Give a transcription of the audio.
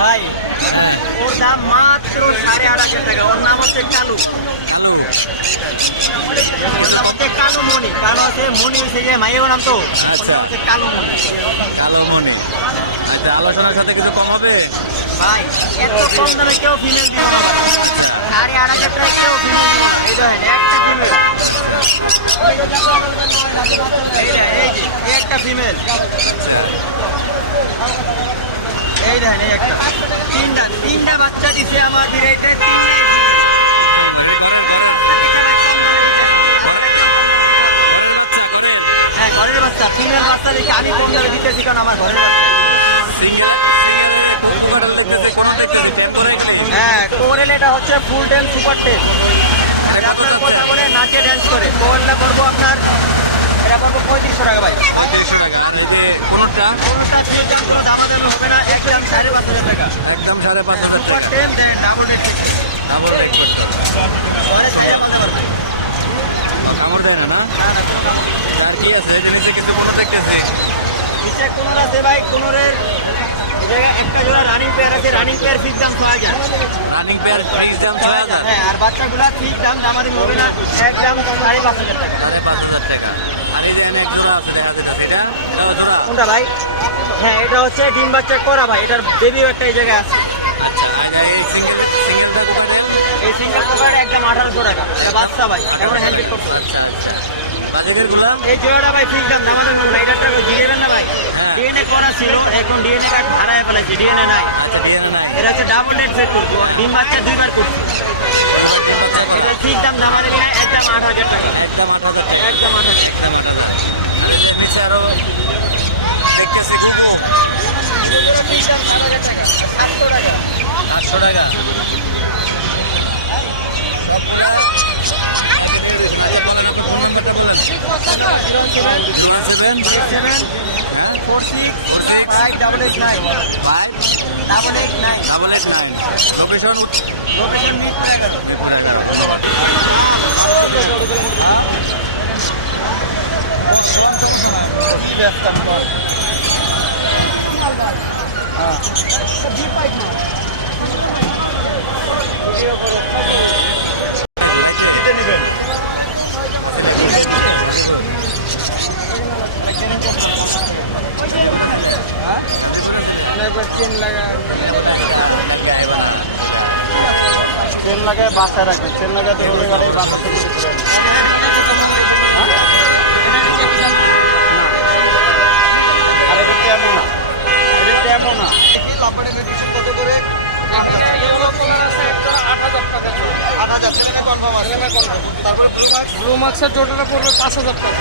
ভাই ওর দাম মাত্র সাড়ে আট হাজার টাকা। ওর নাম হচ্ছে কালু। হ্যালো ওর নাম হচ্ছে কালু মণি কালো আছে মণি হচ্ছে যে মাইয়ের নাম তো। আচ্ছা। হচ্ছে কালু মণি কালো মনে আচ্ছা আলোচনার সাথে কিছু কম হবে? ভাই এত কম দামে কেউ ফিমেল দিবে না। সাড়ে আট হাজার টাকা কেউ ফিমেল দিবে না। এই দেখেন একটা ফিমেল এই যে। একটা ফিমেল এই দেখেন, এই একটা। তিনটা তিনটা বাচ্চা দিছে আমার বিরাইতে তিনটাই হ্যাঁ ঘরের বাচ্চা ফিমেল বাচ্চা দেখে আমি কম দিতেছি, কারণ আমার ঘরের হ্যাঁ কোরেল এটা হচ্ছে ফুল ড্যান্স সুপার টেপ এটা আপনার কথা বলে নাচে ড্যান্স করে। কোরেলটা করব আপনার এটা পঁয়ত্রিশশো টাকা ভাই। দেড়শো টাকা। আর যে কোনটা? কোনটা দিয়ে দাম কোনো দামাদামি হবে না একদম সাড়ে পাঁচ হাজার টাকা। একদম সাড়ে পাঁচ হাজার টাকা। Then double rate double rate করতে পরে সাড়ে পাঁচ হাজার টাকা। কামড় দেয় না না? কোনো আর কি আছে? জিনিসে কিন্তু কোনো দেখতেছে। নিচে কোনোর আছে ভাই কোনোরের একটা জোড়া রানিং পেয়ার আছে রানিং পেয়ার ফিক্স দাম ছ হাজার। রানিং পেয়ার প্রাইস দাম ছয় হাজার? হ্যাঁ আর বাচ্চাগুলা ফিক্স দাম দামাদি হবে না একদম সাড়ে পাঁচ হাজার টাকা। সাড়ে পাঁচ হাজার টাকা। আর এই যে এক জোড়া আছে দেখা যেটা সেটা জোড়া? কোনটা ভাই? হ্যাঁ এটা হচ্ছে ডিম বাচ্চা করা ভাই এটার বেবিও একটা এই জায়গায় আছে। আচ্ছা এই সিঙ্গেল সিঙ্গেলটা কোথায় এই সিঙ্গেল কোভার একদম আঠারোশো টাকা। এটা বাচ্চা ভাই এখন হ্যান্ডপিক করতে আচ্ছা আচ্ছা। বাজেটেরগুলা এই জোড়াটা ভাই ঠিক দাম আমাদের মনে না এটার টাকা ডিএনএ ছিল এখন ডিএনএ কার্ড হারায় ফেলেছে ডিএনএ নাই। আচ্ছা ডিএনএ নাই। এটা হচ্ছে ডাবল ডেট সেট করব ডিম বাচ্চা দুইবার করছি। এটা ঠিক দাম দামাদের কিনা একদম আট হাজার টাকা। একদম আট হাজার টাকা। একদম আট হাজার একদম আট হাজার আর এই যে নিচে আরও দেখতেছি গুগো আটশো টাকা। সবগুলা আগে বলেন। আপনি ফোন নাম্বারটা বলেন সেভেন সেভেন হ্যাঁ? Four six four six five double eight nine five double eight nine double eight nine location location Mirpur এগারো মিরপুর এগারো ধন্যবাদ। চেন চেন লাগায় বাসায় রাখবেন চেন লাগাতে হলে গাড়ি বাসা থেকে তারপরে ব্লু মার্কসের টোটালটা পড়বে পাঁচ হাজার টাকা।